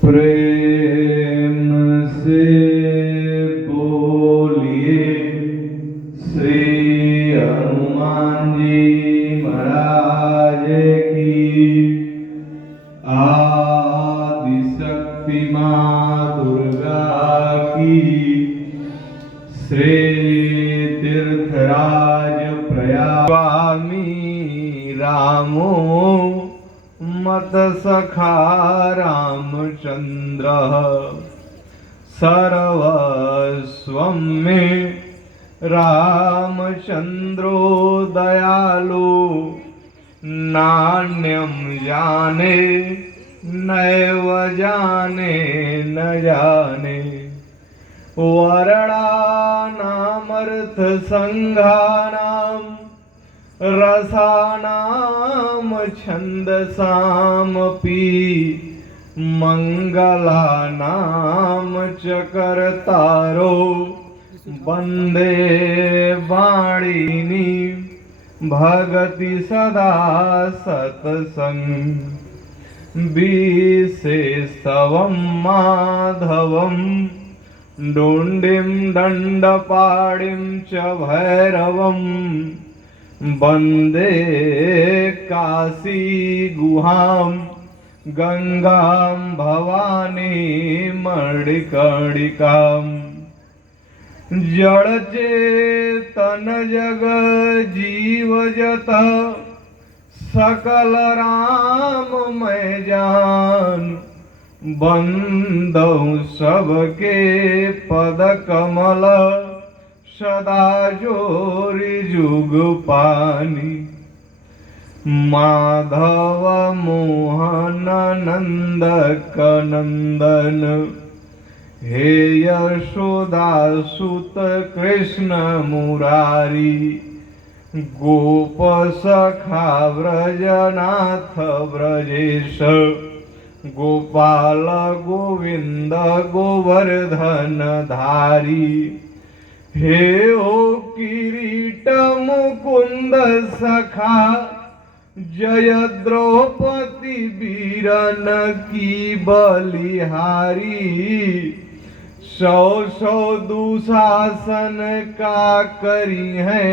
प्रेम से बोलिए श्री हनुमान जी महाराज की। आदि शक्ति माँ दुर्गा की। श्री तीर्थराज प्रयाग स्वामी रामो मत सखा रामचंद्र। सर्वस्वं मे रामचंद्रो दयालु। नान्यं जाने नैव जाने न जाने। वर्णानामर्थ संघानां रसानाम छंदसामपि। मंगलानाम च कर्तारो वंदे वाणिनी। भगति सदा सत्संग विशेषवं माधवं। डुंडिं दंडपाणिं च भैरवं। वंदे काशी गुहां गंगां भवानी मणिकर्णिकां। जड़ चेतन जग जीव जत सकल राम मैं जान। बंदौ सबके पद कमल सदा जोरि जुग पानी। माधव मोहन नंदक नंदन। हे यशोदा सुत कृष्ण मुरारी। गोप सखा व्रजनाथ ब्रजेश। गोपाल गोविंद गोवर्धन धारी। हे ओ किरीट मुकुंद सखा। जय द्रौपदी वीरन की बलिहारी। सौ सौ दुशासन का करी है।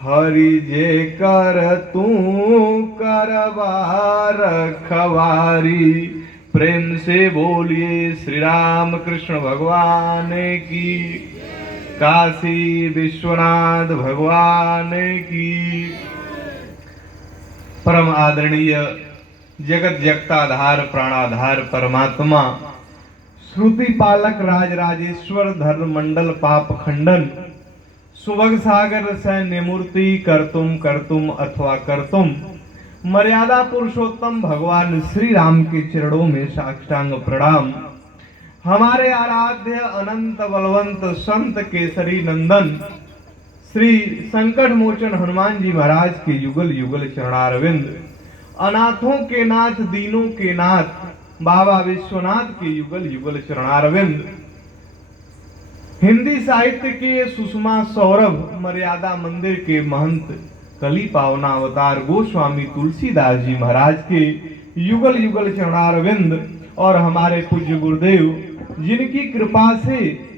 हरि जे कर तू करबार खवारी। प्रेम से बोलिए श्री राम कृष्ण भगवान की। काशी विश्वनाथ भगवान की। परम आदरणीय जगत जगताधार प्राणाधार परमात्मा श्रुति पालक राजराजेश्वर धर्म मंडल पाप खंडन सुभग सागर सैन्य मूर्ति कर्तुम कर्तुम अथवा कर्तुम मर्यादा पुरुषोत्तम भगवान श्री राम के चरणों में साष्टांग प्रणाम। हमारे आराध्य अनंत बलवंत संत केसरी नंदन श्री संकट मोचन हनुमान जी महाराज के युगल युगल चरणारविंद। अनाथों के नाथ दीनों के नाथ बाबा विश्वनाथ के युगल युगल चरणारविंद। हिंदी साहित्य के सुषमा सौरभ मर्यादा मंदिर के महंत कली पावना अवतार गोस्वामी तुलसीदास जी महाराज के युगल युगल चरणारविंद और हमारे पूज्य गुरुदेव जिनकी कृपा से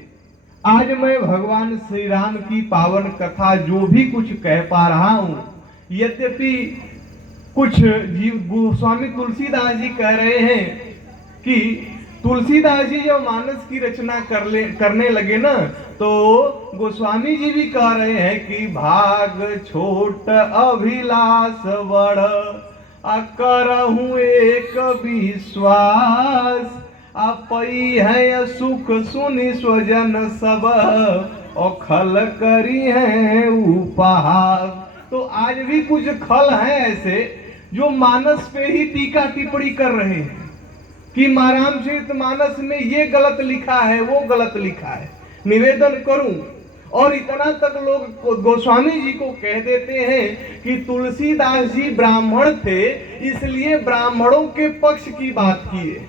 आज मैं भगवान श्री राम की पावन कथा जो भी कुछ कह पा रहा हूं, यद्यपि कुछ जीव गोस्वामी तुलसीदास जी कह रहे हैं कि तुलसीदास जी जब मानस की रचना करने लगे ना, तो गोस्वामी जी भी कह रहे हैं कि भाग छोट अभिलाष बड़ करहूं एक विश्वास। अपई है सुख सुनि स्वजन सब और खल करी है उपहास। तो आज भी कुछ खल हैं ऐसे जो मानस पे ही टीका टिप्पणी कर रहे हैं कि रामचरित मानस में ये गलत लिखा है वो गलत लिखा है। निवेदन करूं और इतना तक लोग गोस्वामी जी को कह देते हैं कि तुलसीदास जी ब्राह्मण थे इसलिए ब्राह्मणों के पक्ष की बात किए।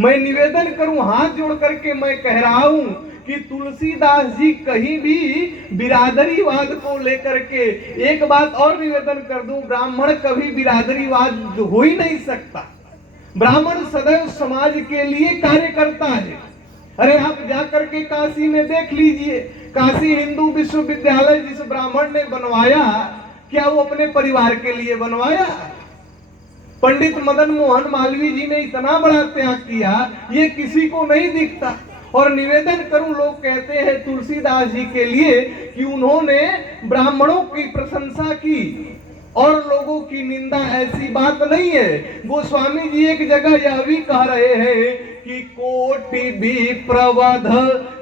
मैं निवेदन करूं हाथ जोड़ करके मैं कह रहा हूं कि तुलसीदास जी कहीं भी बिरादरीवाद को लेकर के, एक बात और निवेदन कर दूं, ब्राह्मण कभी बिरादरीवाद हो ही नहीं सकता। ब्राह्मण सदैव समाज के लिए कार्य करता है। अरे आप जाकर के काशी में देख लीजिए, काशी हिंदू विश्वविद्यालय जिस ब्राह्मण ने बनवाया, क्या वो अपने परिवार के लिए बनवाया? पंडित मदन मोहन मालवीय जी ने इतना बड़ा त्याग किया, ये किसी को नहीं दिखता। और निवेदन करूं, लोग कहते हैं तुलसीदास जी के लिए कि उन्होंने ब्राह्मणों की प्रशंसा की और लोगों की निंदा, ऐसी बात नहीं है। गोस्वामी जी एक जगह यह भी कह रहे हैं कि कोटि भी प्रवध,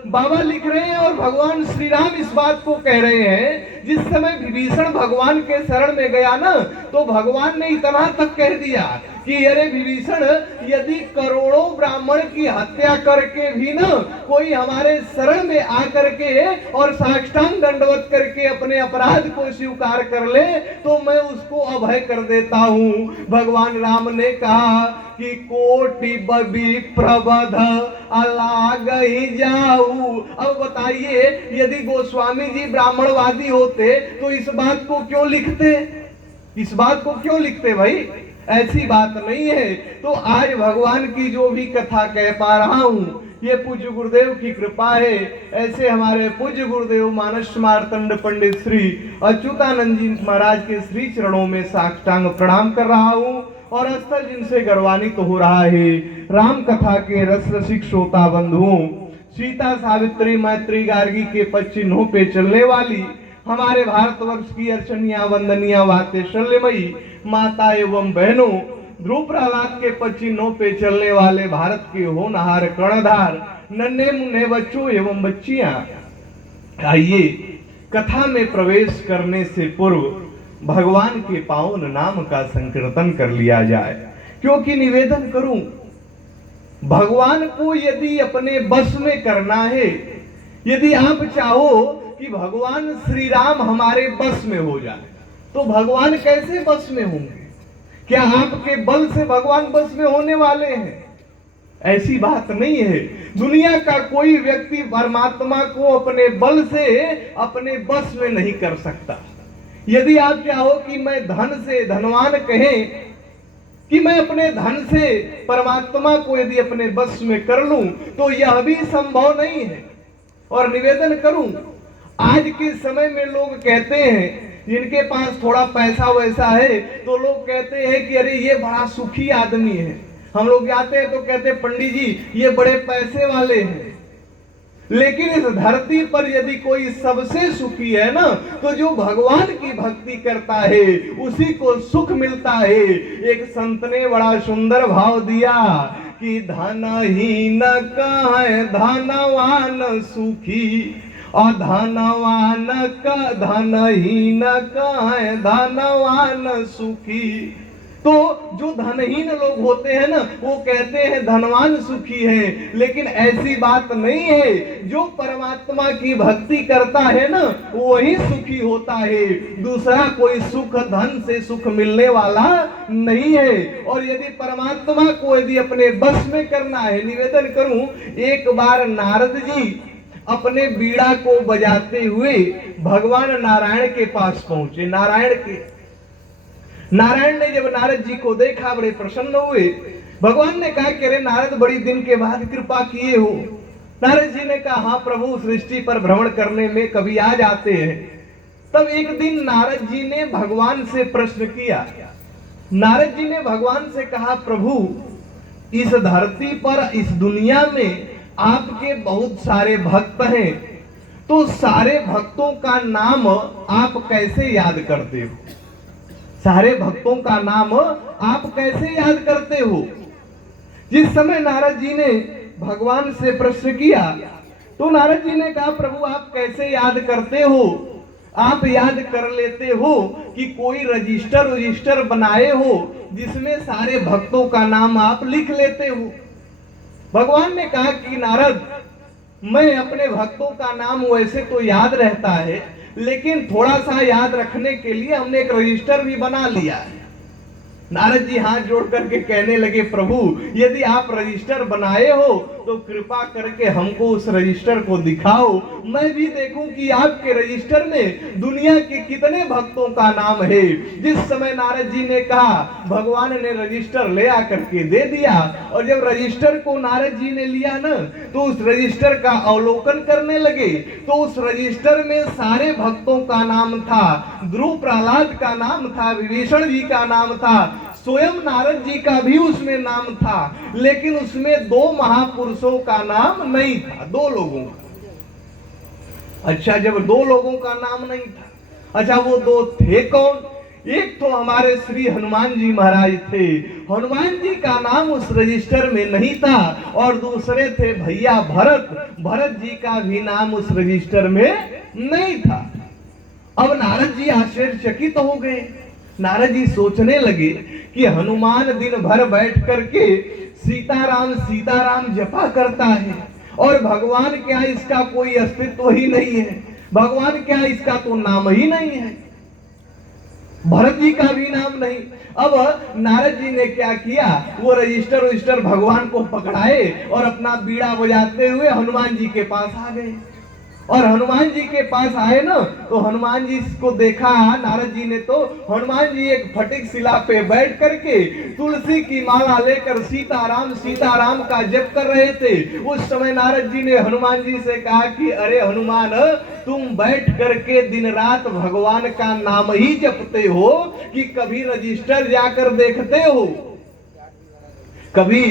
बाबा लिख रहे हैं और भगवान श्री राम इस बात को कह रहे हैं, जिस समय विभीषण भगवान के शरण में गया ना, तो भगवान ने इतना तक कह दिया कि अरे विभीषण, यदि करोड़ों ब्राह्मण की हत्या करके भी ना कोई हमारे शरण में आकर के और साष्टांग दंडवत करके अपने अपराध को स्वीकार कर ले, तो मैं उसको अभय कर देता हूं। भगवान राम ने कहा कि कोटि बबी प्रबध अलाग ही जाऊ। अब बताइए, यदि गोस्वामी जी ब्राह्मणवादी होते तो इस बात को क्यों लिखते? इस बात को क्यों लिखते भाई? ऐसी बात नहीं है। तो आज भगवान की जो भी कथा कह पा रहा हूं, ये पूज्य गुरुदेव की कृपा है। ऐसे हमारे पूज्य गुरुदेव मानस मार्तंड पंडित श्री अच्युतानंद जी महाराज के श्री चरणों में साष्टांग प्रणाम कर रहा हूं और स्थल जिनसे गर्वान्वित हो रहा है। राम कथा के रस रसिक श्रोता बंधुओं, सीता सावित्री मैत्री गार्गी के पद चिन्हों पे चलने वाली हमारे भारतवर्ष की अर्चनिया वंदनिया वाते शल्यमयी माता एवं बहनों, ध्रुव प्रहलाद के पद चिन्हों पे चलने वाले भारत के होनहार कर्णधार नन्हे मुन्ने बच्चों एवं बच्चियां, आइए कथा में प्रवेश करने से पूर्व भगवान के पावन नाम का संकीर्तन कर लिया जाए। क्योंकि निवेदन करूं, भगवान को यदि अपने बस में करना है, यदि आप चाहो कि भगवान श्री राम हमारे बस में हो जाए, तो भगवान कैसे बस में होंगे? क्या आपके बल से भगवान बस में होने वाले हैं? ऐसी बात नहीं है। दुनिया का कोई व्यक्ति परमात्मा को अपने बल से अपने बस में नहीं कर सकता। यदि आप चाहो कि मैं धन से धनवान कहें कि मैं अपने धन से परमात्मा को यदि अपने बस में कर लूं, तो यह भी संभव नहीं है। और निवेदन करूं, आज के समय में लोग कहते हैं, जिनके पास थोड़ा पैसा वैसा है, तो लोग कहते हैं कि अरे ये बड़ा सुखी आदमी है। हम लोग जाते हैं तो कहते हैं पंडित जी ये बड़े पैसे वाले हैं। लेकिन इस धरती पर यदि कोई सबसे सुखी है ना, तो जो भगवान की भक्ति करता है उसी को सुख मिलता है। एक संत ने बड़ा सुंदर भाव दिया कि धनहीन कहे धनवान सुखी, और धनवान का धनहीन कहे धनवान सुखी। तो जो धनहीन लोग होते हैं ना, वो कहते हैं धनवान सुखी है, लेकिन ऐसी बात नहीं है। जो परमात्मा की भक्ति करता है ना, वही सुखी होता है। दूसरा कोई सुख धन से सुख मिलने वाला नहीं है। और यदि परमात्मा को यदि अपने बस में करना है, निवेदन करूं, एक बार नारद जी अपने बीड़ा को बजाते हुए भगवान नारायण के पास पहुंचे। नारायण ने जब नारद जी को देखा, बड़े प्रसन्न हुए। भगवान ने कहा कि अरे नारद, बड़ी दिन के बाद कृपा किए हो। नारद जी ने कहा, हाँ प्रभु, सृष्टि पर भ्रमण करने में कभी आ जाते हैं। तब एक दिन नारद जी ने भगवान से प्रश्न किया। नारद जी ने भगवान से कहा, प्रभु, इस धरती पर, इस दुनिया में आपके बहुत सारे भक्त हैं, तो सारे भक्तों का नाम आप कैसे याद करते हो? सारे भक्तों का नाम आप कैसे याद करते हो? जिस समय नारद जी ने भगवान से प्रश्न किया, तो नारद जी ने कहा, प्रभु आप कैसे याद करते हो? आप याद कर लेते हो कि कोई रजिस्टर बनाए हो जिसमें सारे भक्तों का नाम आप लिख लेते हो। भगवान ने कहा कि नारद, मैं अपने भक्तों का नाम वैसे तो याद रहता है, लेकिन थोड़ा सा याद रखने के लिए हमने एक रजिस्टर भी बना लिया है। नारद जी हाथ जोड़ करके कहने लगे, प्रभु यदि आप रजिस्टर बनाए हो तो कृपा करके हमको उस रजिस्टर को दिखाओ, मैं भी देखूं कि आपके रजिस्टर में दुनिया के कितने भक्तों का नाम है। जिस समय नारद जी ने कहा, भगवान ने रजिस्टर ले आकर के दे दिया, और जब रजिस्टर को नारद जी ने लिया ना, तो उस रजिस्टर का अवलोकन करने लगे, तो उस रजिस्टर में सारे भक्तों का नाम था, ध्रुव प्रहलाद का नाम था, विभीषण जी का नाम था, स्वयं नारद जी का भी उसमें नाम था, लेकिन उसमें दो महापुरुषों का नाम नहीं था, दो लोगों का। अच्छा, जब दो लोगों का नाम नहीं था, अच्छा वो दो थे कौन? एक तो हमारे श्री हनुमान जी महाराज थे, हनुमान जी का नाम उस रजिस्टर में नहीं था, और दूसरे थे भैया भरत, भरत जी का भी नाम उस रजिस्टर में नहीं था। अब नारद जी आश्चर्यचकित हो गए। नारद जी सोचने लगे कि हनुमान दिन भर बैठ करके सीताराम सीताराम जपा करता है, और भगवान क्या इसका कोई अस्तित्व ही नहीं है, भगवान क्या इसका तो नाम ही नहीं है, भरत जी का भी नाम नहीं। अब नारद जी ने क्या किया, वो रजिस्टर भगवान को पकड़ाए और अपना बीड़ा बजाते हुए हनुमान जी के पास आ गए। और हनुमान जी के पास आए ना, तो हनुमान जी को देखा नारद जी ने, तो हनुमान जी एक फटिक शिला पे बैठ करके तुलसी की माला लेकर सीताराम सीताराम का जप कर रहे थे। उस समय नारद जी ने हनुमान जी से कहा कि अरे हनुमान, तुम बैठ करके दिन रात भगवान का नाम ही जपते हो कि कभी रजिस्टर जाकर देखते हो, कभी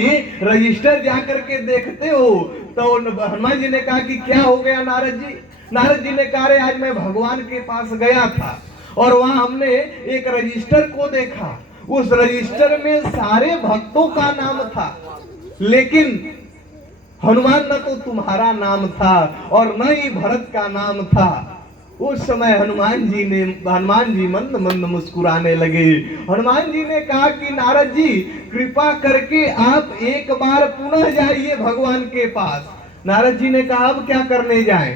रजिस्टर जाकर के देखते हो? तो हनुमान जी ने कहा कि क्या हो गया नारद जी? नारद जी ने कहा, आज मैं भगवान के पास गया था और वहां हमने एक रजिस्टर को देखा, उस रजिस्टर में सारे भक्तों का नाम था, लेकिन हनुमान न तो तुम्हारा नाम था और न ही भरत का नाम था। उस समय हनुमान जी मंद मंद मुस्कुराने लगे। हनुमान जी ने कहा कि नारद जी, कृपा करके आप एक बार पुनः जाइए भगवान के पास। नारद जी ने कहा, अब क्या करने जाएं?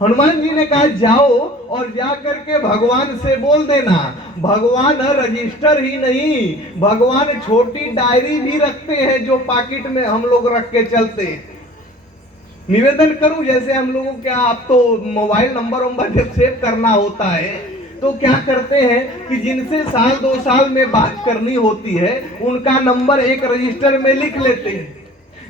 हनुमान जी ने कहा, जाओ और जा करके भगवान से बोल देना, भगवान रजिस्टर ही नहीं, भगवान छोटी डायरी भी रखते हैं जो पॉकेट में हम लोग रख के चलते हैं। निवेदन करूं, जैसे हम लोगों क्या, आप तो मोबाइल नंबर जब सेव करना होता है तो क्या करते हैं कि जिनसे साल 2 साल में बात करनी होती है उनका नंबर एक रजिस्टर में लिख लेते हैं,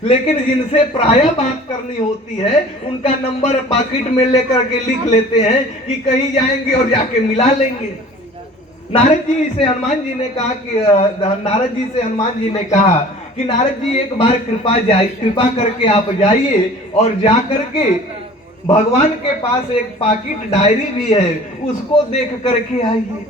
लेकिन जिनसे प्रायः बात करनी होती है उनका नंबर पॉकेट में लेकर के लिख लेते हैं कि कहीं जाएंगे और जाके मिला लेंगे। नारद जी से हनुमान जी ने कहा कि नारद जी एक बार कृपा करके आप जाइए और जा करके भगवान के पास एक पॉकेट डायरी भी है, उसको देख करके आइए।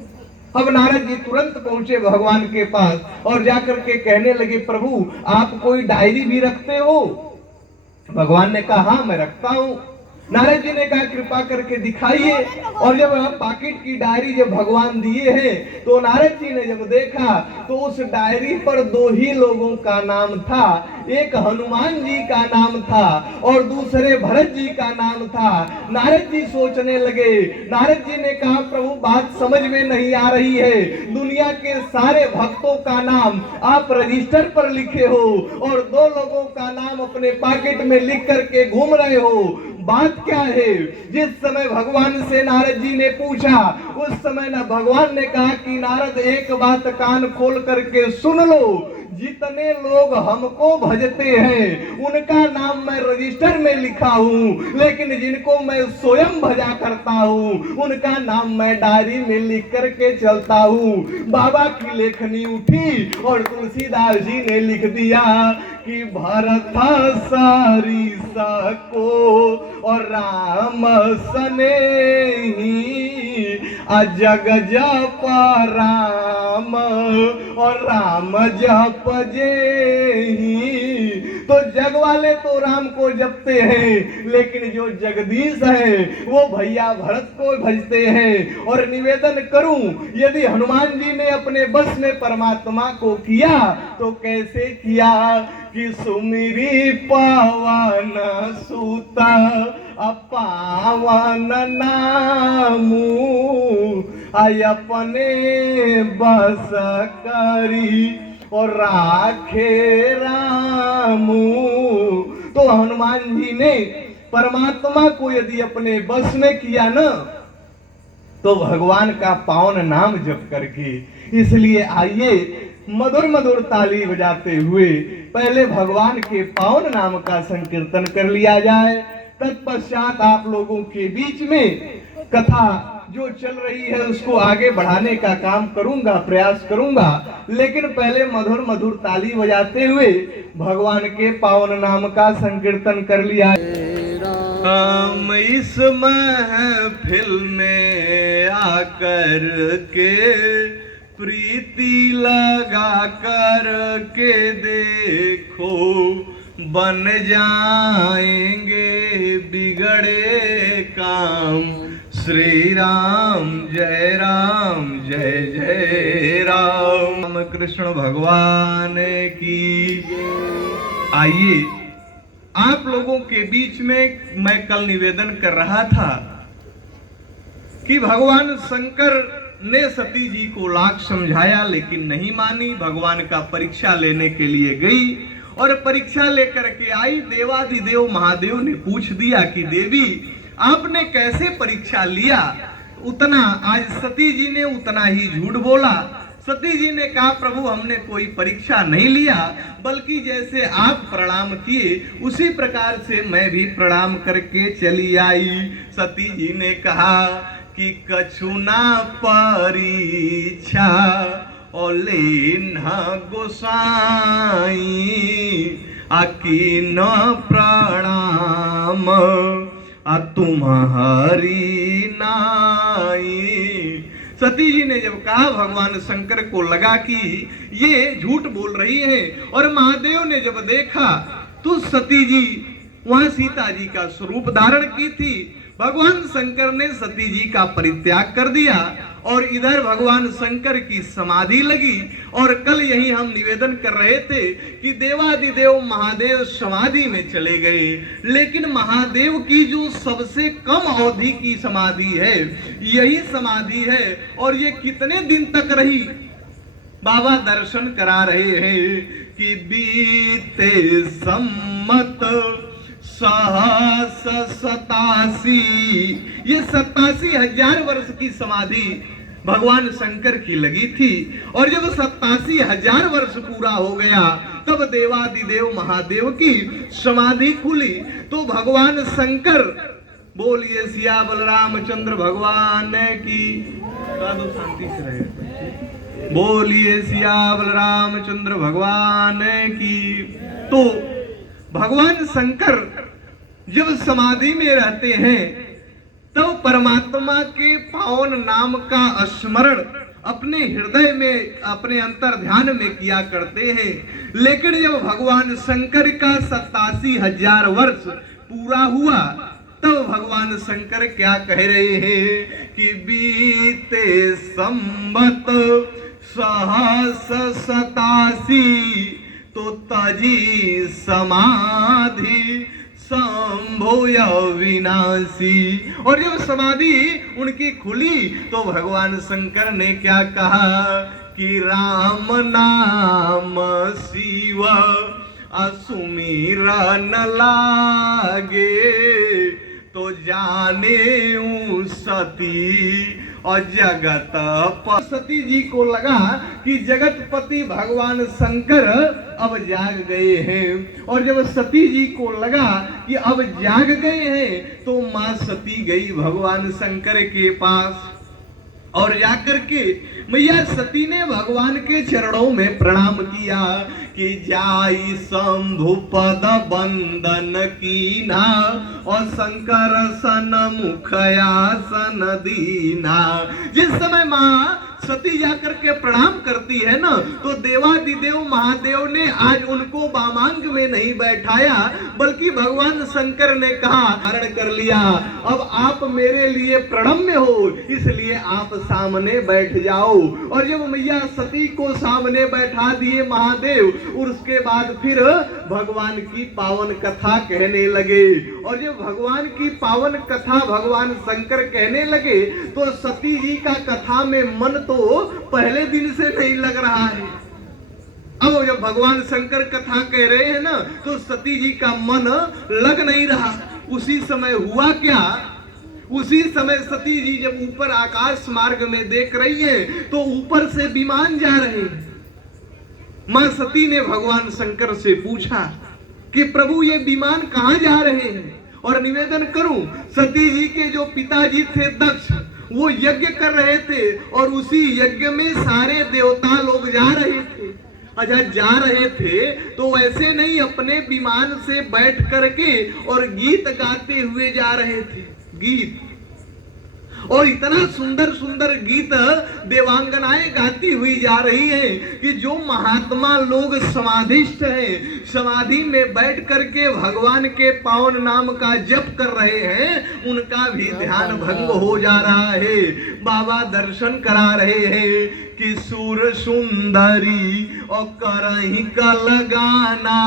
अब नारद जी तुरंत पहुंचे भगवान के पास और जाकर के कहने लगे, प्रभु आप कोई डायरी भी रखते हो? भगवान ने कहा, हाँ मैं रखता हूं। नारद जी ने कहा, कृपा करके दिखाइए। और जब पॉकेट की डायरी जब भगवान दिए हैं, तो नारद जी ने जब देखा तो उस डायरी पर 2 ही लोगों का नाम था, एक हनुमान जी का नाम था और दूसरे भरत जी का नाम था। नारद जी सोचने लगे, नारद जी ने कहा, प्रभु बात समझ में नहीं आ रही है, दुनिया के सारे भक्तों का नाम आप रजिस्टर पर लिखे हो और 2 लोगों का नाम अपने पॉकेट में लिख करके घूम रहे हो, बात क्या है? जिस समय भगवान से नारद जी ने पूछा, उस समय ना भगवान ने कहा कि नारद एक बात कान खोल करके सुन लो, जितने लोग हमको भजते हैं उनका नाम मैं रजिस्टर में लिखा हूँ, लेकिन जिनको मैं स्वयं भजा करता हूँ उनका नाम मैं डायरी में लिख करके चलता हूँ। बाबा की लेखनी उठी और तुलसीदास जी ने लिख दिया कि भरत सारिसा को और राम सनेही, जग जप राम और राम जप जेही। तो जग वाले तो राम को जपते हैं, लेकिन जो जगदीश है वो भैया भरत को भजते हैं। और निवेदन करूं, यदि हनुमान जी ने अपने बस में परमात्मा को किया तो कैसे किया कि सुमिरी पावन सुत अपावन नामू, अपने बस करी और राखे रामू, तो हनुमान जी ने परमात्मा को यदि अपने बस में किया न, तो भगवान का पावन नाम जप करके, इसलिए आइए मधुर मधुर ताली बजाते हुए पहले भगवान के पावन नाम का संकीर्तन कर लिया जाए। तत्पश्चात आप लोगों के बीच में कथा जो चल रही है उसको आगे बढ़ाने का काम करूंगा, प्रयास करूंगा, लेकिन पहले मधुर मधुर ताली बजाते हुए भगवान के पावन नाम का संकीर्तन कर लिया। हम इस महफिल में आकर के प्रीति लगा कर के देखो, बन जाएंगे बिगड़े काम। श्री राम जय जय राम। कृष्ण भगवान की। आइए, आप लोगों के बीच में मैं कल निवेदन कर रहा था कि भगवान शंकर ने सती जी को लाख समझाया लेकिन नहीं मानी। भगवान का परीक्षा लेने के लिए गई और परीक्षा लेकर के आई। देवादिदेव महादेव ने पूछ दिया कि देवी आपने कैसे परीक्षा लिया? उतना आज सती जी ने उतना ही झूठ बोला। सती जी ने कहा प्रभु हमने कोई परीक्षा नहीं लिया, बल्कि जैसे आप प्रणाम किए उसी प्रकार से मैं भी प्रणाम करके चली आई। सती जी ने कहा कि कछु ना परीक्षा और लेना गोसाई, आकी न प्रणाम तुम्हारी नाई। सती जी ने जब कहा, भगवान शंकर को लगा कि ये झूठ बोल रही है, और महादेव ने जब देखा तो सती जी वहां सीता जी का स्वरूप धारण की थी। भगवान शंकर ने सती जी का परित्याग कर दिया और इधर भगवान शंकर की समाधि लगी। और कल यही हम निवेदन कर रहे थे कि देवादिदेव महादेव समाधि में चले गए, लेकिन महादेव की जो सबसे कम अवधि की समाधि है यही समाधि है। और ये कितने दिन तक रही? बाबा दर्शन करा रहे हैं कि बीते सम्मत 87, ये 87,000 वर्ष की समाधि भगवान शंकर की लगी थी। और जब 87,000 वर्ष पूरा हो गया तब देवादिदेव महादेव की समाधि खुली। तो भगवान शंकर, बोलिए सिया बलरामचंद्र भगवान की। साधु शांति से रहे। बोलिए सिया बलरामचंद्र भगवान की। तो भगवान शंकर जब समाधि में रहते हैं तब परमात्मा के पावन नाम का स्मरण अपने हृदय में, अपने अंतर ध्यान में किया करते हैं। लेकिन जब भगवान शंकर का 87,000 वर्ष पूरा हुआ तब भगवान शंकर क्या कह रहे हैं कि बीते संवत 87 तो तजी समाधि संभोय विनाशी। और जब समाधि उनकी खुली तो भगवान शंकर ने क्या कहा कि राम नाम शिव असुमिरन लागे, तो जाने सती और जगत। सती जी को लगा कि जगतपति भगवान शंकर अब जाग गए हैं। और जब सती जी को लगा कि अब जाग गए हैं तो मां सती गई भगवान शंकर के पास और जाकर के मैया सती ने भगवान के चरणों में प्रणाम किया कि जाई शंभु पद बंदन कीना और शंकर सन मुखयासन दीना। जिस समय मां सती जाकर के प्रणाम करती है ना, तो देवादिदेव महादेव ने आज उनको वामांग में नहीं बैठाया, बल्कि भगवान शंकर ने कहा धारण कर लिया, अब आप मेरे लिए प्रणम्य हो, इसलिए आप सामने बैठ जाओ। और जब मैया सती को सामने बैठा दिए महादेव, और उसके बाद फिर भगवान की पावन कथा कहने लगे। और जब भगवान की पावन कथा भगवान शंकर कहने लगे तो सती जी का कथा में मन तो पहले दिन से नहीं लग रहा है। अब जब भगवान शंकर कथा कह रहे हैं ना, तो सती जी का मन लग नहीं रहा। उसी समय हुआ क्या, उसी समय सती जी जब ऊपर आकाश मार्ग में देख रही है तो ऊपर से विमान जा रहे हैं। मां सती ने भगवान शंकर से पूछा कि प्रभु ये विमान कहां जा रहे हैं। और निवेदन करूं, सती जी के जो पिताजी थे दक्ष, वो यज्ञ कर रहे थे और उसी यज्ञ में सारे देवता लोग जा रहे थे। अच्छा, जा रहे थे तो ऐसे नहीं, अपने विमान से बैठ करके और गीत गाते हुए जा रहे थे। गीत, और इतना सुंदर सुंदर गीत देवांगनाएं गाती हुई जा रही हैं कि जो महात्मा लोग समाधिष्ठ हैं, समाधि में बैठ करके भगवान के पावन नाम का जप कर रहे हैं, उनका भी ध्यान भंग हो जा रहा है। बाबा दर्शन करा रहे हैं कि सुर सुंदरी और करही का लगाना,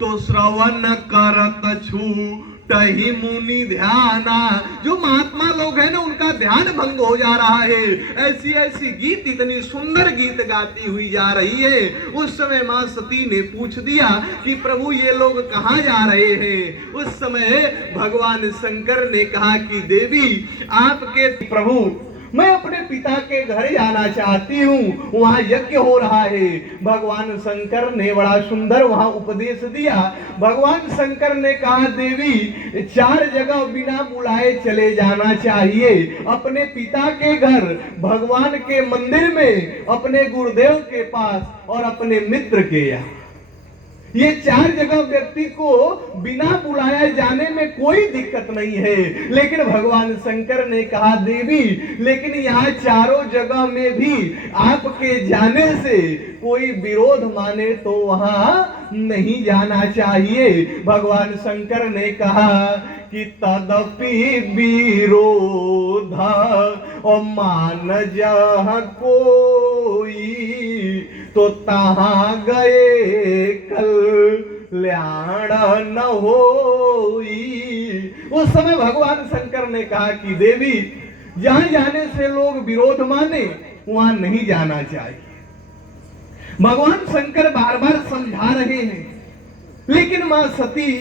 तो श्रवण करत छू तही मुनि ध्याना। जो महात्मा लोग हैं ना, उनका ध्यान भंग हो जा रहा है। ऐसी ऐसी गीत, इतनी सुंदर गीत गाती हुई जा रही है। उस समय मां सती ने पूछ दिया कि प्रभु ये लोग कहां जा रहे हैं। उस समय भगवान शंकर ने कहा कि देवी, आपके प्रभु, मैं अपने पिता के घर जाना चाहती हूँ, वहाँ यज्ञ हो रहा है। भगवान शंकर ने बड़ा सुंदर वहाँ उपदेश दिया। भगवान शंकर ने कहा, देवी 4 जगह बिना बुलाए चले जाना चाहिए। अपने पिता के घर, भगवान के मंदिर में, अपने गुरुदेव के पास और अपने मित्र के यहाँ। ये 4 जगह व्यक्ति को बिना बुलाए जाने में कोई दिक्कत नहीं है। लेकिन भगवान शंकर ने कहा, देवी, लेकिन यहाँ चारों जगह में भी आपके जाने से कोई विरोध माने तो वहां नहीं जाना चाहिए। भगवान शंकर ने कहा कि तदपि विरोध और मान जहाँ कोई, तो तहां गए कल्याण न होई। उस समय भगवान शंकर ने कहा कि देवी, जहां जाने से लोग विरोध माने वहां नहीं जाना चाहिए। भगवान शंकर बार बार समझा रहे हैं, लेकिन मां सती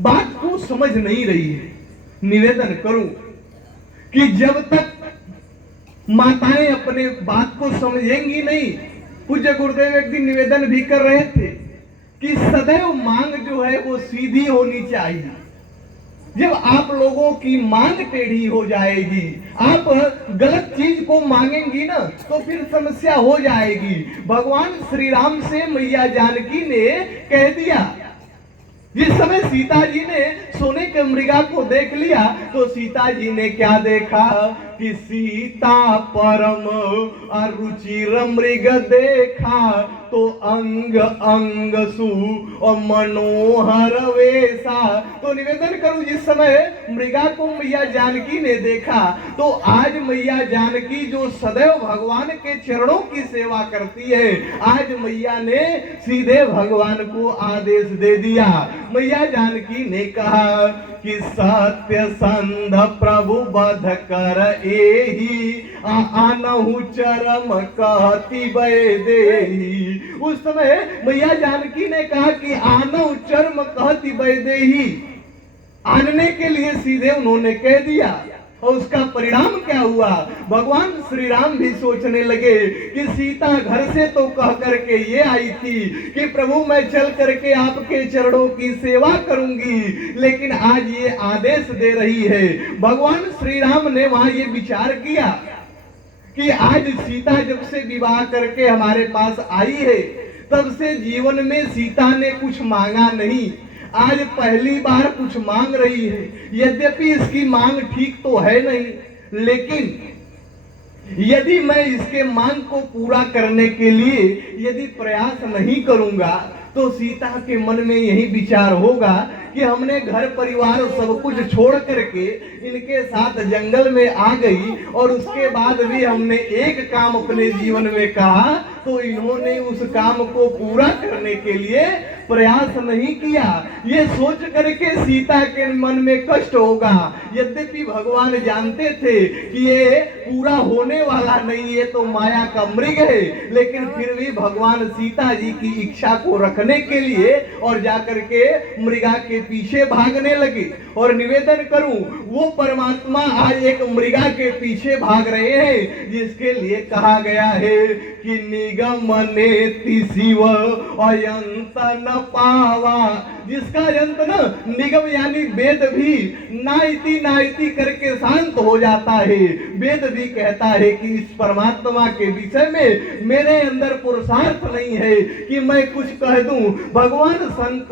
बात को समझ नहीं रही है। निवेदन करूं कि जब तक माताएं अपने बात को समझेंगी नहीं, पूज्य गुरुदेव एक दिन निवेदन भी कर रहे थे कि सदैव मांग जो है वो सीधी होनी चाहिए। जब आप लोगों की मांग टेढ़ी हो जाएगी, आप गलत चीज को मांगेंगी ना, तो फिर समस्या हो जाएगी। भगवान श्री राम से मैया जानकी ने कह दिया, जिस समय सीता जी ने सोने के मृगा को देख लिया, तो सीता जी ने क्या देखा कि सीता परम अरुचिर मृग देखा, तो अंग अंग सु और मनोहर वेशा। तो निवेदन करूं, जिस समय मृगा को मैया जानकी ने देखा, तो आज मैया जानकी जो सदैव भगवान के चरणों की सेवा करती है, आज मैया ने सीधे भगवान को आदेश दे दिया। मैया जानकी ने कहा कि सत्य संध प्रभु बध कर एही, आनहु चरम कहती वैदेही। उस समय मैया जानकी ने कहा कि आनहु चरम कहती वैदेही, आनने के लिए सीधे उन्होंने कह दिया। और उसका परिणाम क्या हुआ, भगवान श्री राम भी सोचने लगे कि सीता घर से तो कह करके ये आई थी कि प्रभु मैं चल करके आपके चरणों की सेवा करूंगी, लेकिन आज ये आदेश दे रही है। भगवान श्री राम ने वहां ये विचार किया कि आज सीता जब से विवाह करके हमारे पास आई है, तब से जीवन में सीता ने कुछ मांगा नहीं, आज पहली बार कुछ मांग रही है। यद्यपि इसकी मांग ठीक तो है नहीं, लेकिन यदि मैं इसके मांग को पूरा करने के लिए यदि प्रयास नहीं करूंगा, तो सीता के मन में यही विचार होगा कि हमने घर परिवार सब कुछ छोड़ करके इनके साथ जंगल में आ गई, और उसके बाद भी हमने एक काम अपने जीवन में कहा, तो इन्होंने उस काम को पूरा करने के लिए प्रयास नहीं किया, ये सोच करके सीता के मन में कष्ट होगा। यद्यपि भगवान जानते थे कि ये पूरा होने वाला नहीं, ये तो माया का मृग है, लेकिन फिर भी भगवान सीता जी की इच्छा को रखने के लिए और जाकर के मृगा के पीछे भागने लगे। और निवेदन करूं, वो परमात्मा आज एक मृगा के पीछे भाग रहे हैं, जिसके लिए कहा गया है कि निगमनेति शिव अयंत न पावा, जिसका अंत न निगम यानी वेद भी नाइति नाइति करके शांत हो जाता है। वेद भी कहता है कि इस परमात्मा के विषय में मेरे अंदर पुरुषार्थ नहीं है कि मैं कुछ कह दूं। भगवान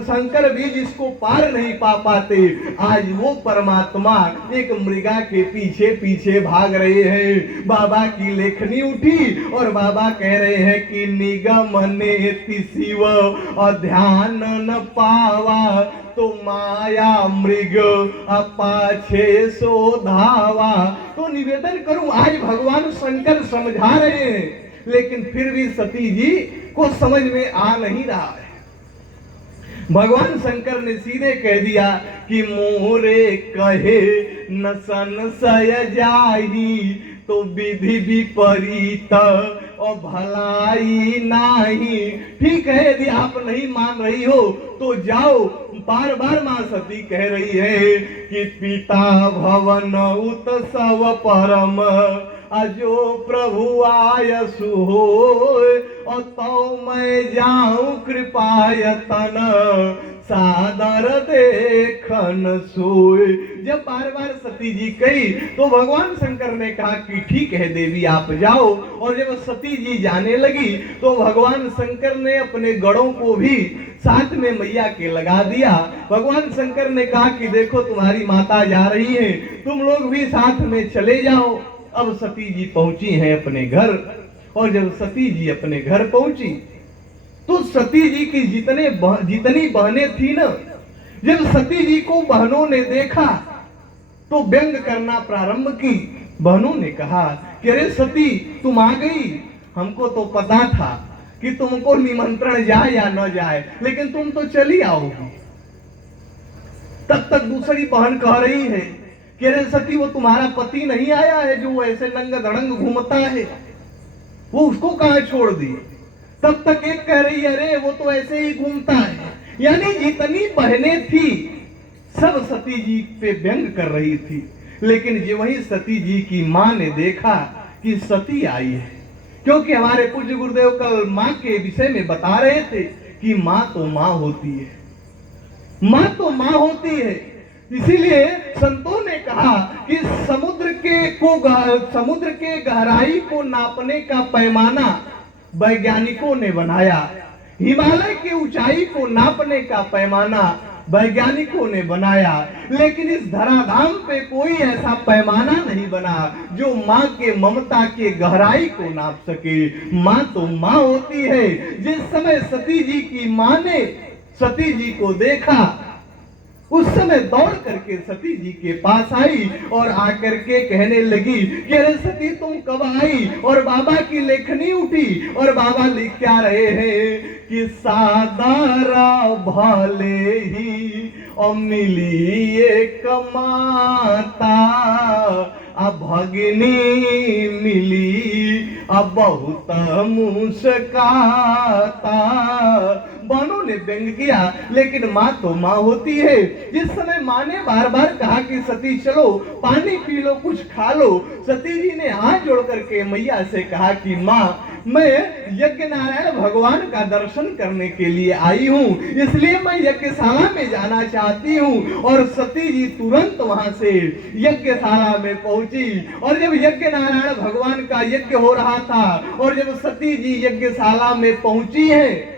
शंकर भी जिसको पार नहीं पा पाते, आज वो परमात्मा एक मृगा के पीछे पीछे भाग रहे हैं। बाबा की लेखनी उठी और बाबा कह रहे हैं कि निगमनेति शिव अध्यान न पावा, तो माया मृग अपाछे सो धावा। तो निवेदन करूं, आज भगवान शंकर समझा रहे हैं, लेकिन फिर भी सती जी को समझ में आ नहीं रहा है। भगवान शंकर ने सीधे कह दिया कि मोरे कहे न संशय जाही, तो विधि विपरीत और भलाई नाही। ठीक है, यदि आप नहीं मान रही हो तो जाओ। बार बार मां सती कह रही है कि पिता भवन उत्सव परम अजो प्रभु आयसु होय, और तो मैं जाऊं कृपायतन सादर देखन सोय। जब बार बार सती जी कही तो भगवान शंकर ने कहा कि ठीक है देवी आप जाओ। और जब सती जी जाने लगी तो भगवान शंकर ने अपने गढ़ों को भी साथ में मैया के लगा दिया। भगवान शंकर ने कहा कि देखो तुम्हारी माता जा रही है, तुम लोग भी साथ में चले जाओ। अब सती जी पहुंची हैं अपने घर, और जब सती जी अपने घर पहुंची तो सती जी की जितनी बहनें थी ना, जब सती जी को बहनों ने देखा तो व्यंग करना प्रारंभ की। बहनों ने कहा कि अरे सती तुम आ गई, हमको तो पता था कि तुमको निमंत्रण जाए या न जाए, लेकिन तुम तो चली आओगी। तब तक दूसरी बहन कह रही है कि अरे सती वो तुम्हारा पति नहीं आया है जो ऐसे नंग धड़ंग घूमता है, वो उसको कहां छोड़ दी। तब तक एक कह रही है अरे वो तो ऐसे ही घूमता है। यानी जितनी बहनें थी सब सती जी पे व्यंग कर रही थी। लेकिन जो वही सती जी की मां ने देखा कि सती आई है, क्योंकि हमारे पूज्य गुरुदेव कल मां के विषय में बता रहे थे कि मां तो मां होती है, मां तो मां होती है। इसीलिए संतों ने कहा कि समुद्र के गहराई को नापने का पैमाना वैज्ञानिकों ने बनाया, हिमालय की ऊंचाई को नापने का पैमाना वैज्ञानिकों ने बनाया, लेकिन इस धराधाम पे कोई ऐसा पैमाना नहीं बना जो माँ के ममता के गहराई को नाप सके। माँ तो माँ होती है। जिस समय सती जी की माँ ने सती जी को देखा, उस समय दौड़ करके सती जी के पास आई और आकर के कहने लगी कि अरे सती तुम कब आई। और बाबा की लेखनी उठी और बाबा लिख क्या रहे हैं कि सादारा भले ही और मिली एक माता, अब भगनी मिली अब बहुत मुस्काता। बहनों ने व्यंग किया, लेकिन माँ तो माँ होती है। जिस समय माँ ने बार बार कहा कि सती चलो पानी पी लो, कुछ खा लो, सती जी ने हाथ जोड़ करके मैया से कहा कि माँ मैं यज्ञ नारायण भगवान का दर्शन करने के लिए आई हूँ, इसलिए मैं यज्ञशाला में जाना चाहती हूँ। और सती जी तुरंत वहां से यज्ञशाला में पहुंची। और जब यज्ञ नारायण भगवान का यज्ञ हो रहा था और जब सती जी यज्ञशाला में पहुंची है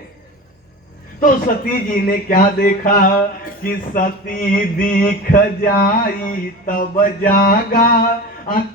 तो सती जी ने क्या देखा कि सती दिख जाई तब जागा,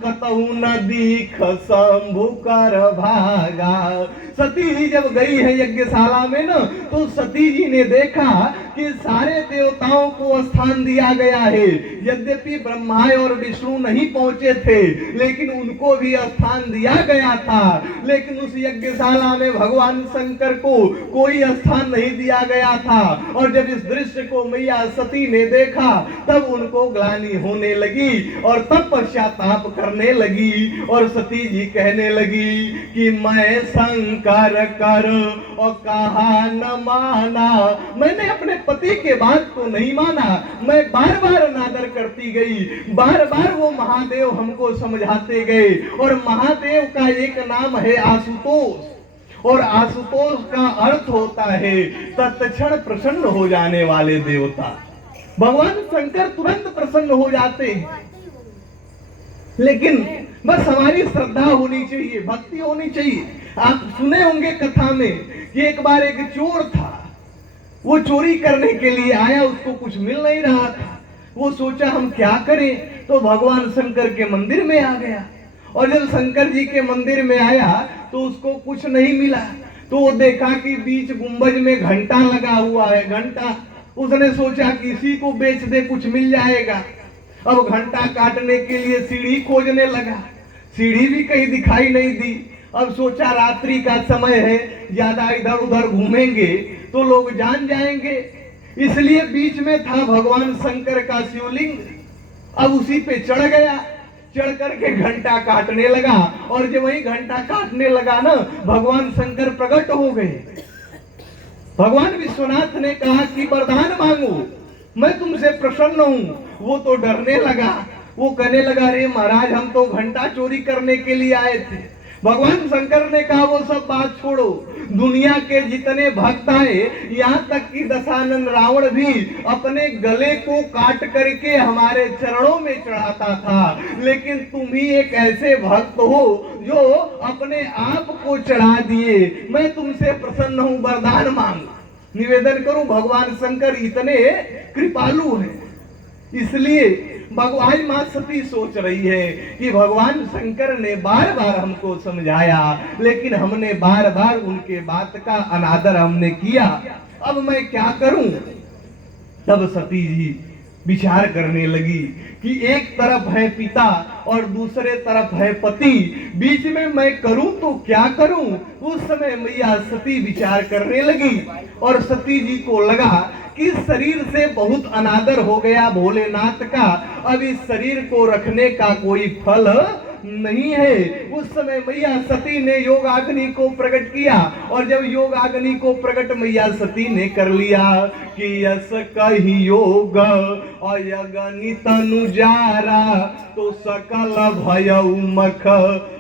कतहु न दिख शंभु कर भागा। सती जी जब गई है यज्ञशाला में ना, तो सती जी ने देखा कि सारे देवताओं को स्थान दिया गया है। यद्यपि ब्रह्मा और विष्णु नहीं पहुंचे थे, लेकिन उनको भी स्थान दिया गया था। लेकिन उस यज्ञशाला में भगवान शंकर को कोई स्थान नहीं दिया गया था। और जब इस दृश्य को मैया सती ने देखा, तब उनको ग्लानि होने लगी और तब पश्चाताप करने लगी। और सती जी कहने लगी कि मैं शंकर कर और कहा न माना, मैंने अपने पति के बात को नहीं माना। मैं बार बार अनादर करती गई, बार बार वो महादेव हमको समझाते गए। और महादेव का एक नाम है आशुतोष, और आशुतोष का अर्थ होता है तत्क्षण प्रसन्न हो जाने वाले देवता। भगवान शंकर तुरंत प्रसन्न हो जाते हैं, लेकिन बस हमारी श्रद्धा होनी चाहिए, भक्ति होनी चाहिए। आप सुने होंगे कथा में कि एक बार एक चोर था, वो चोरी करने के लिए आया, उसको कुछ मिल नहीं रहा था। वो सोचा हम क्या करें, तो भगवान शंकर के मंदिर में आ गया। और जब शंकर जी के मंदिर में आया तो उसको कुछ नहीं मिला। तो वो देखा कि बीच गुंबज में घंटा लगा हुआ है, घंटा। उसने सोचा किसी को बेच दे, कुछ मिल जाएगा। अब घंटा काटने के लिए सीढ़ी खोजने लगा, सीढ़ी भी कहीं दिखाई नहीं दी। अब सोचा रात्रि का समय है, ज्यादा इधर उधर घूमेंगे तो लोग जान जाएंगे, इसलिए बीच में था भगवान शंकर का शिवलिंग। अब उसी पे चढ़ गया, चढ़ करके घंटा काटने लगा। और जब वही घंटा काटने लगा ना, भगवान शंकर प्रकट हो गए। भगवान विश्वनाथ ने कहा कि वरदान मांगो, मैं तुमसे प्रसन्न हूं। वो तो डरने लगा, वो कहने लगा अरे महाराज हम तो घंटा चोरी करने के लिए आए थे। भगवान शंकर ने कहा वो सब बात छोड़ो, दुनिया के जितने भक्त आए, यहाँ तक कि दशानन रावण भी अपने गले को काट करके हमारे चरणों में चढ़ाता था, लेकिन तुम ही एक ऐसे भक्त हो जो अपने आप को चढ़ा दिए। मैं तुमसे प्रसन्न हूँ, वरदान मांग, निवेदन करूं। भगवान शंकर इतने कृपालु हैं, इसलिए भगवान मां सती सोच रही है कि भगवान शंकर ने बार बार हमको समझाया, लेकिन हमने बार बार उनके बात का अनादर हमने किया। अब मैं क्या करूं? तब सती जी विचार करने लगी कि एक तरफ है पिता और दूसरे तरफ है पति, बीच में मैं करूं तो क्या करूं? उस समय मैया सती विचार करने लगी और सती जी को लगा कि शरीर से बहुत अनादर हो गया भोलेनाथ का, अब इस शरीर को रखने का कोई फल नहीं है। उस समय मैया सती ने योगाग्नि को प्रकट किया, और जब योगाग्नि को प्रकट मैया सती ने कर लिया कि यस कही योग अयगनि तनु जारा, तो सकल भयउ मख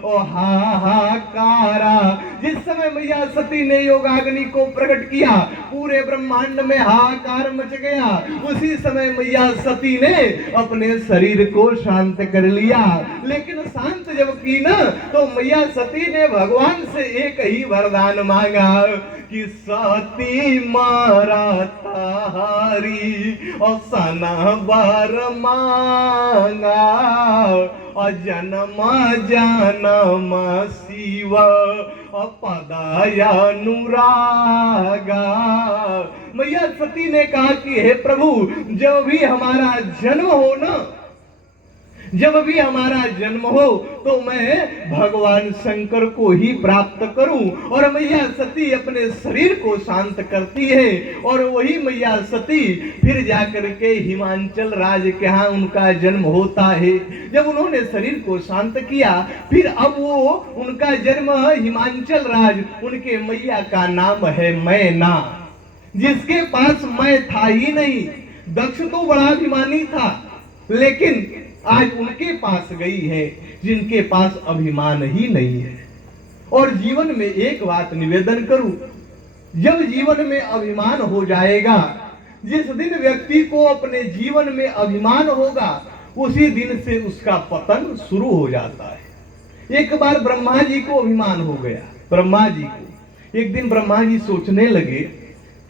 ओ हाहाकारा। जिस समय मैया सती ने योगाग्नि को प्रकट किया, पूरे ब्रह्मांड में हाहाकार मच गया। उसी समय मैया सती ने अपने शरीर को शांत कर लिया। लेकिन शांत जब की ना, तो मैया सती ने भगवान से एक ही वरदान मांगा कि सती मारा तारी और सना बर मांगा और जन्म जन्म शिव पदायानुरागा। मैया सती ने कहा कि हे प्रभु, जब भी हमारा जन्म हो ना, जब भी हमारा जन्म हो तो मैं भगवान शंकर को ही प्राप्त करूं। और मैया सती अपने शरीर को शांत करती है, और वही मैया सती फिर जाकर के हिमाचल राज के यहाँ उनका जन्म होता है। जब उन्होंने शरीर को शांत किया, फिर अब वो उनका जन्म हिमाचल राज, उनके मैया का नाम है मैना, जिसके पास मैं था ही नहीं। दक्ष तो बड़ा अभिमानी था, लेकिन आज उनके पास गई है जिनके पास अभिमान ही नहीं है। और जीवन में एक बात निवेदन करूं, जब जीवन में अभिमान हो जाएगा, जिस दिन व्यक्ति को अपने जीवन में अभिमान होगा, उसी दिन से उसका पतन शुरू हो जाता है। एक बार ब्रह्मा जी को अभिमान हो गया। ब्रह्मा जी को एक दिन ब्रह्मा जी सोचने लगे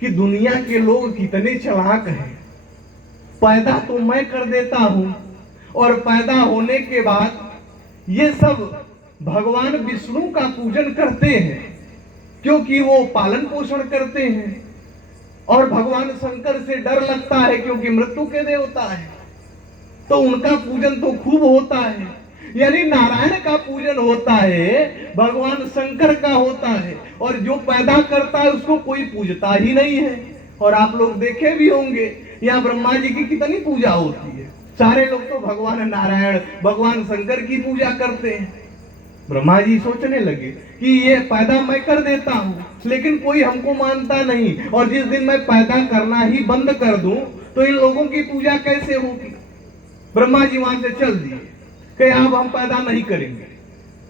कि दुनिया के लोग कितने चालाक हैं, पैदा तो मैं कर देता हूं, और पैदा होने के बाद ये सब भगवान विष्णु का पूजन करते हैं, क्योंकि वो पालन पोषण करते हैं। और भगवान शंकर से डर लगता है क्योंकि मृत्यु के देवता है, तो उनका पूजन तो खूब होता है। यानी नारायण का पूजन होता है, भगवान शंकर का होता है, और जो पैदा करता है उसको कोई पूजता ही नहीं है। और आप लोग देखे भी होंगे यहाँ ब्रह्मा जी की कितनी पूजा होती है, सारे लोग तो भगवान नारायण भगवान शंकर की पूजा करते हैं। ब्रह्मा जी सोचने लगे कि ये पैदा मैं कर देता हूँ लेकिन कोई हमको मानता नहीं, और जिस दिन मैं पैदा करना ही बंद कर दूं तो इन लोगों की पूजा कैसे होगी। ब्रह्मा जी वहां से चल दिए कि अब हम पैदा नहीं करेंगे।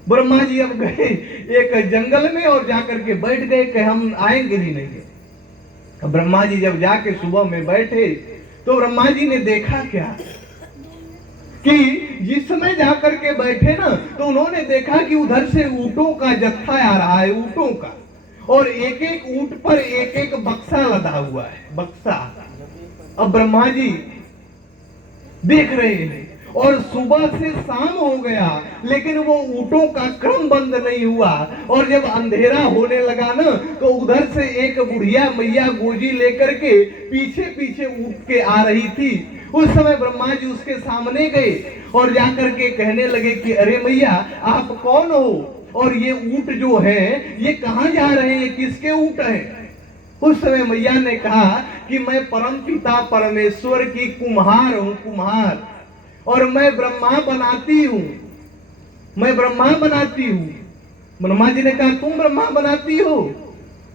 ब्रह्मा जी अब गए एक जंगल में और जाकर के बैठ गए कि हम आएंगे ही नहीं। अब ब्रह्मा जी जब जाके सुबह में बैठे तो ब्रह्मा जी ने देखा क्या कि जिस समय जाकर के बैठे ना तो उन्होंने देखा कि उधर से ऊंटों का जत्था आ रहा है, ऊंटों का, और एक एक ऊंट पर एक एक बक्सा लदा हुआ है, बक्सा। अब ब्रह्मा जी देख रहे हैं और सुबह से शाम हो गया लेकिन वो ऊंटों का क्रम बंद नहीं हुआ, और जब अंधेरा होने लगा ना तो उधर से एक बुढ़िया मैया गोजी लेकर के पीछे पीछे उठ के आ रही थी। उस समय ब्रह्मा जी उसके सामने गए और जाकर के कहने लगे कि अरे मैया आप कौन हो, और ये ऊंट जो है ये कहाँ जा रहे हैं, किसके ऊंट हैं। उस समय मैया ने कहा कि मैं परम पिता परमेश्वर की कुम्हार हूँ, कुम्हार, और मैं ब्रह्मा बनाती हूँ, मैं ब्रह्मा बनाती हूँ। ब्रह्मा जी ने कहा तुम ब्रह्मा बनाती हो?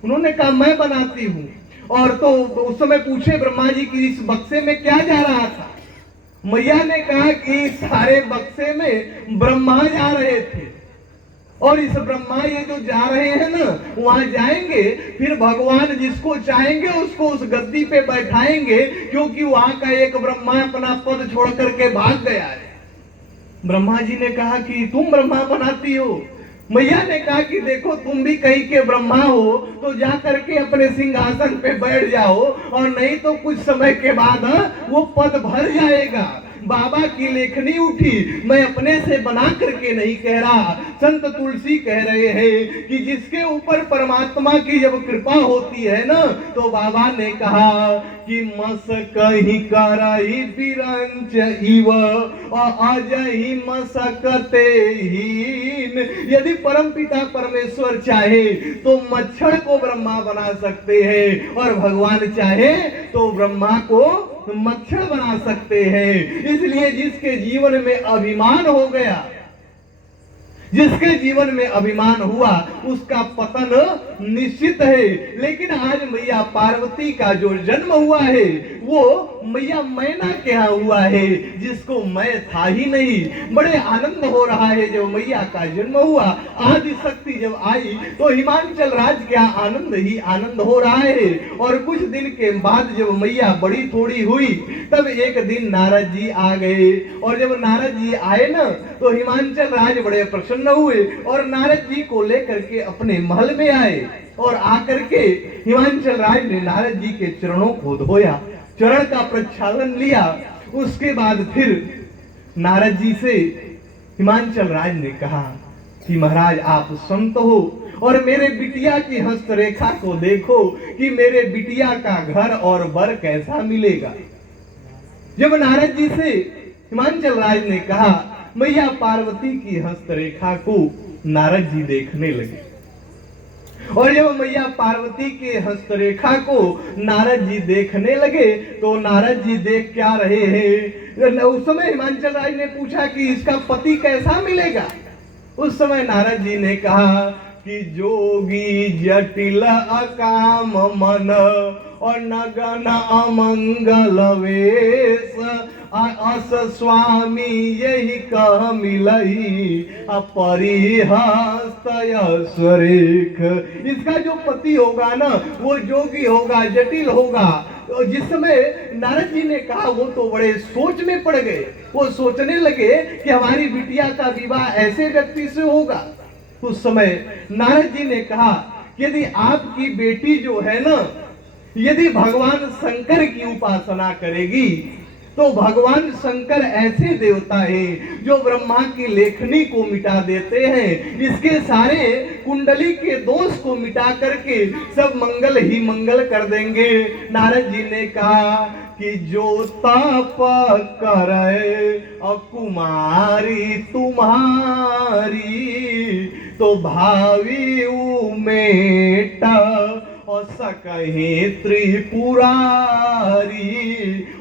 उन्होंने कहा मैं बनाती हूँ। और तो उस समय पूछे ब्रह्मा जी कि इस बक्से में क्या जा रहा था। मैया ने कहा कि सारे बक्से में ब्रह्मा जा रहे थे, और इस ब्रह्मा ये जो जा रहे हैं ना वहां जाएंगे फिर भगवान जिसको चाहेंगे उसको उस गद्दी पे बैठाएंगे, क्योंकि वहां का एक ब्रह्मा अपना पद छोड़ करके भाग गया है। ब्रह्मा जी ने कहा कि तुम ब्रह्मा बनाती हो? मैया ने कहा कि देखो तुम भी कहीं के ब्रह्मा हो तो जा करके अपने सिंहासन पे बैठ जाओ, और नहीं तो कुछ समय के बाद वो पद भर जाएगा। बाबा की लेखनी उठी, मैं अपने से बना करके नहीं कह रहा, संत तुलसी कह रहे हैं कि जिसके ऊपर परमात्मा की जब कृपा होती है ना तो बाबा ने कहा कि मस कहीं कराई बिरंच इव अजहि मसकते हीन। यदि परम पिता परमेश्वर चाहे तो मच्छर को ब्रह्मा बना सकते हैं, और भगवान चाहे तो ब्रह्मा को मच्छर बना सकते हैं। इसलिए जिसके जीवन में अभिमान हो गया, जिसके जीवन में अभिमान हुआ उसका पतन निश्चित है। लेकिन आज मैया पार्वती का जो जन्म हुआ है वो मैया मैना के यहाँ हुआ है, जिसको मैं था ही नहीं। बड़े आनंद हो रहा है जब मैया का जन्म हुआ, आदि शक्ति जब आई तो हिमाचल राज्य का आनंद ही आनंद हो रहा है। और कुछ दिन के बाद जब मैया बड़ी थोड़ी हुई तब एक दिन नारद जी आ गए, और जब नारद जी आए ना तो हिमाचल राज्य बड़े प्रसन्न हुए और नारद जी को लेकर के अपने महल में आए, और आकर के हिमाचल राज ने नारद जी के चरणों को धोया, चरण का प्रक्षालन लिया। उसके बाद फिर नारद जी से हिमाचल राज ने कहा कि महाराज आप संत हो और मेरे बिटिया की हस्तरेखा को देखो कि मेरे बिटिया का घर और बर कैसा मिलेगा। जब नारद जी से हिमाचल राज ने कहा, मैया पार्वती की हस्तरेखा को नारद जी देखने लगे, और जब मैया पार्वती के हस्तरेखा को नारद जी देखने लगे तो नारद जी देख क्या रहे हैं। उस समय हिमाचल राज ने पूछा कि इसका पति कैसा मिलेगा। उस समय नारद जी ने कहा कि जोगी जटिल अकाम मन और नगन अमंगल वेश अस स्वामी यही कह मिलई अपरिहस्त स्वरेख। इसका जो पति होगा ना वो जोगी होगा, जटिल होगा। तो जिस समय नारद जी ने कहा वो तो बड़े सोच में पड़ गए, वो सोचने लगे कि हमारी बिटिया का विवाह ऐसे व्यक्ति से होगा। उस समय नारद जी ने कहा यदि आपकी बेटी जो है ना यदि भगवान शंकर की उपासना करेगी तो भगवान शंकर ऐसे देवता है जो ब्रह्मा की लेखनी को मिटा देते हैं, इसके सारे कुंडली के दोष को मिटा करके सब मंगल ही मंगल कर देंगे। नारद जी ने कहा कि जो तप करे कुमारी तुम्हारी, तो भावी उमेट और सकहे त्रिपुरारी।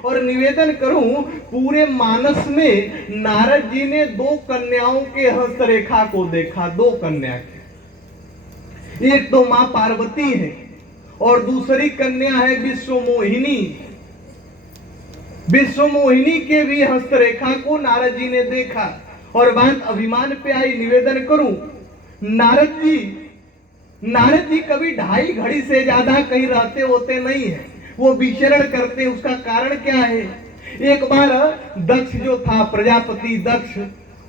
और निवेदन करूं, पूरे मानस में नारद जी ने 2 कन्याओं के हस्तरेखा को देखा। 2 कन्या के, एक तो मां पार्वती है और दूसरी कन्या है विश्वमोहिनी। विश्वमोहिनी के भी हस्तरेखा को नारद जी ने देखा। और बात अभिमान पे आई। निवेदन करूं, नारद जी कभी 2.5 घड़ी से ज्यादा कहीं रहते होते नहीं है, वो विचरण करते। उसका कारण क्या है? एक बार दक्ष जो था, प्रजापति दक्ष,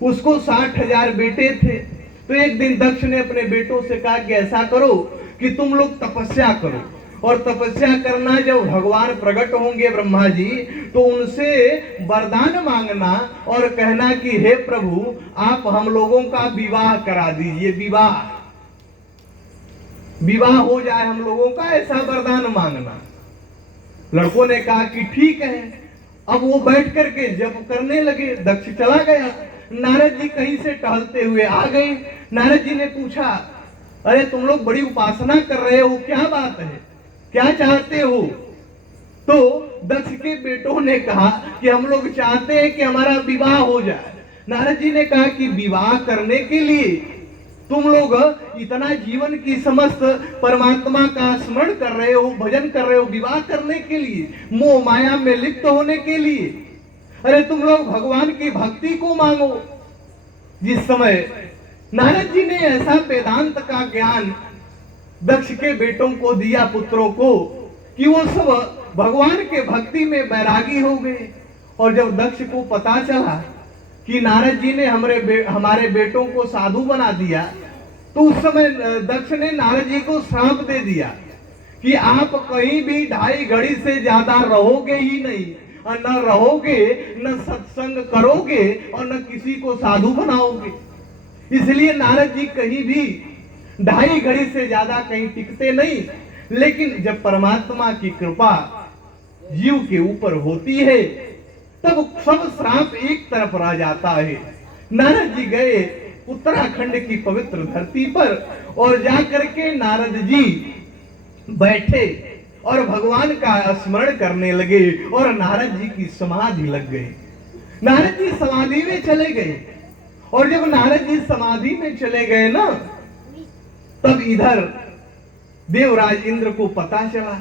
उसको 60,000 बेटे थे। तो एक दिन दक्ष ने अपने बेटों से कहा कि ऐसा करो कि तुम लोग तपस्या करो, और तपस्या करना, जब भगवान प्रकट होंगे ब्रह्मा जी, तो उनसे वरदान मांगना और कहना कि हे प्रभु, आप हम लोगों का विवाह करा दीजिए, विवाह हो जाए हम लोगों का, ऐसा वरदान मांगना। लड़कों ने कहा कि ठीक है। अब वो बैठ करके जप करने लगे। दक्ष चला गया। नारद जी कहीं से टहलते हुए आ गए। नारद जी ने पूछा, अरे तुम लोग बड़ी उपासना कर रहे हो, क्या बात है, क्या चाहते हो? तो दक्ष के बेटों ने कहा कि हम लोग चाहते हैं कि हमारा विवाह हो जाए। नारद जी ने कहा कि विवाह करने के लिए तुम लोग इतना जीवन की समस्त परमात्मा का स्मरण कर रहे हो, भजन कर रहे हो, विवाह करने के लिए, मोह माया में लिप्त होने के लिए। अरे तुम लोग भगवान की भक्ति को मांगो। जिस समय नारद जी ने ऐसा वेदांत का ज्ञान दक्ष के बेटों को दिया, पुत्रों को, कि वो सब भगवान के भक्ति में बैरागी हो गए। और जब दक्ष को पता चला कि नारद जी ने हमारे बेटों को साधु बना दिया, तो उस समय दक्ष ने नारद जी को श्राप दे दिया कि आप कहीं भी 2.5 घड़ी से ज्यादा रहोगे ही नहीं, और न रहोगे, न सत्संग करोगे, और न किसी को साधु बनाओगे। इसलिए नारद जी कहीं भी 2.5 घड़ी से ज्यादा कहीं टिकते नहीं। लेकिन जब परमात्मा की कृपा जीव के ऊपर होती है, तब सब श्राप एक तरफ रह जाता है। नारद जी गए उत्तराखंड की पवित्र धरती पर, और जाकर के नारद जी बैठे और भगवान का स्मरण करने लगे, और नारद जी की समाधि लग गई। नारद जी समाधि में चले गए। और जब नारद जी समाधि में चले गए ना, तब इधर देवराज इंद्र को पता चला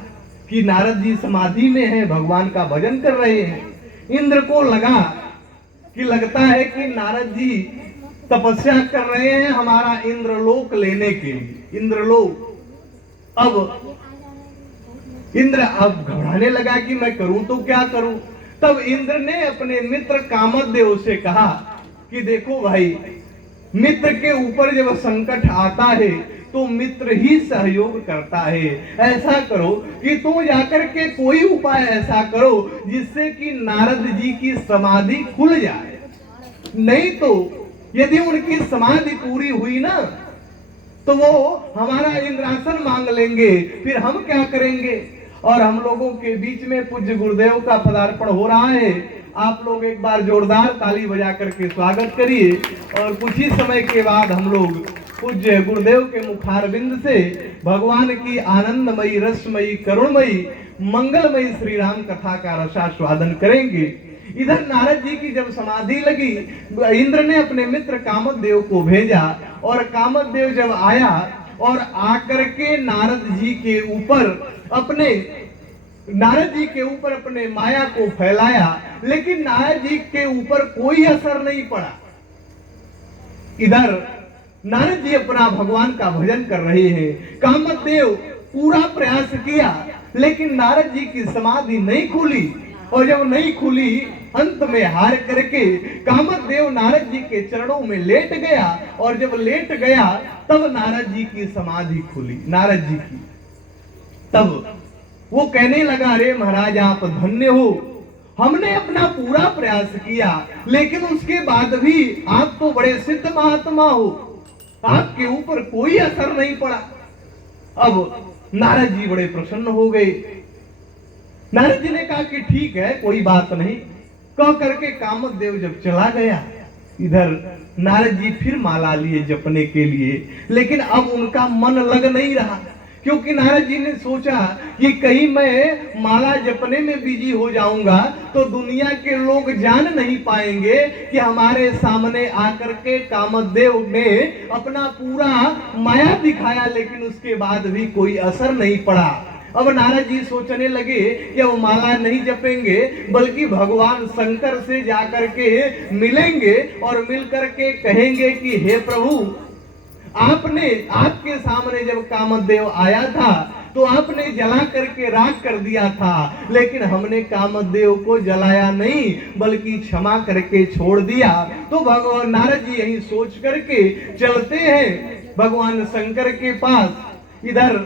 कि नारद जी समाधि में हैं, भगवान का भजन कर रहे हैं। इंद्र को लगा कि लगता है कि नारद जी तपस्या कर रहे हैं हमारा इंद्रलोक लेने के लिए। इंद्र अब घबराने लगा कि मैं करूं तो क्या करूं। तब इंद्र ने अपने मित्र कामदेव से कहा कि देखो भाई, मित्र के ऊपर जब संकट आता है तो मित्र ही सहयोग करता है। ऐसा करो कि तुम जाकर के कोई उपाय ऐसा करो जिससे कि नारद जी की समाधि खुल जाए। नहीं तो यदि उनकी समाधि पूरी हुई ना, तो वो हमारा इंद्रासन मांग लेंगे, फिर हम क्या करेंगे। और हम लोगों के बीच में पूज्य गुरुदेव का पदार्पण हो रहा है। आप लोग एक बार जोरदार ताली बजा करके स्वागत करिए। और कुछ ही समय के बाद हम लोग पूज्य गुरुदेव के मुखारविंद से भगवान की आनंदमयी, रसमयी, करुणमयी, मंगलमयी श्री राम कथा का रसास्वादन करेंगे। इधर नारद जी की जब समाधि लगी, इंद्र ने अपने मित्र कामदेव को भेजा, और कामदेव जब आया और आकर के नारद जी के ऊपर अपने माया को फैलाया, लेकिन नारद जी के ऊपर कोई असर नहीं पड़ा। इधर नारद जी अपना भगवान का भजन कर रहे हैं। कामदेव पूरा प्रयास किया, लेकिन नारद जी की समाधि नहीं खुली। और जब नहीं खुली, अंत में हार करके कामदेव नारद जी के चरणों में लेट गया। और जब लेट गया, तब नारद जी की समाधि खुली, नारद जी की। तब वो कहने लगा, अरे महाराज आप धन्य हो, हमने अपना पूरा प्रयास किया, लेकिन उसके बाद भी आप तो बड़े सिद्ध महात्मा हो। आपके ऊपर कोई असर नहीं पड़ा। अब नारद जी बड़े प्रसन्न हो गए। नारद जी ने कहा कि ठीक है, कोई बात नहीं। कह करके कामदेव जब चला गया, इधर नारद जी फिर माला लिए जपने के लिए, लेकिन अब उनका मन लग नहीं रहा, क्योंकि नारद जी ने सोचा कि कहीं मैं माला जपने में बिजी हो जाऊंगा तो दुनिया के लोग जान नहीं पाएंगे कि हमारे सामने आकर के कामदेव ने अपना पूरा माया दिखाया, लेकिन उसके बाद भी कोई असर नहीं पड़ा। अब नारद जी सोचने लगे कि वो माला नहीं जपेंगे, बल्कि भगवान शंकर से जाकर के मिलेंगे और मिलकर के कहेंगे कि हे प्रभु, आपने आपके सामने जब कामदेव आया था तो आपने जला करके राख कर दिया था, लेकिन हमने कामदेव को जलाया नहीं बल्कि क्षमा करके छोड़ दिया। तो भगवान नारद जी यही सोच करके चलते हैं भगवान शंकर के पास। इधर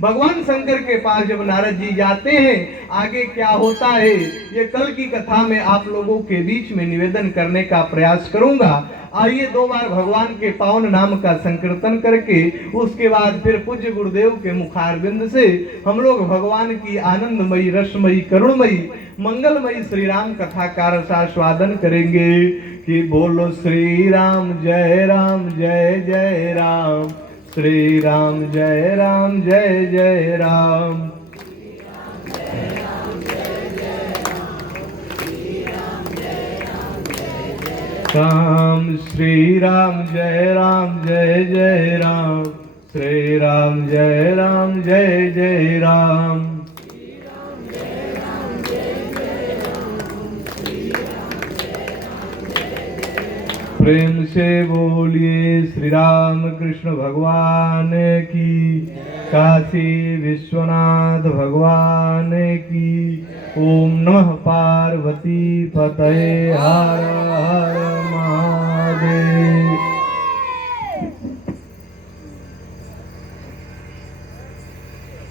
भगवान शंकर के पास जब नारद जी जाते हैं, आगे क्या होता है ये कल की कथा में आप लोगों के बीच में निवेदन करने का प्रयास करूंगा। आइए 2 बार भगवान के पावन नाम का संकीर्तन करके उसके बाद फिर पूज्य गुरुदेव के मुखारविंद से हम लोग भगवान की आनंदमयी, रसमयी, करुणमयी, मंगलमयी श्री राम कथा का रसास्वादन करेंगे। कि बोलो श्री राम जय राम जय जय राम, श्री राम जय राम जय जय राम। राम श्री राम जय जय राम, श्री राम जय जय राम। प्रेम से बोलिए श्री राम कृष्ण भगवान की, काशी विश्वनाथ भगवान की। ओम नमः पार्वती पतये हर हर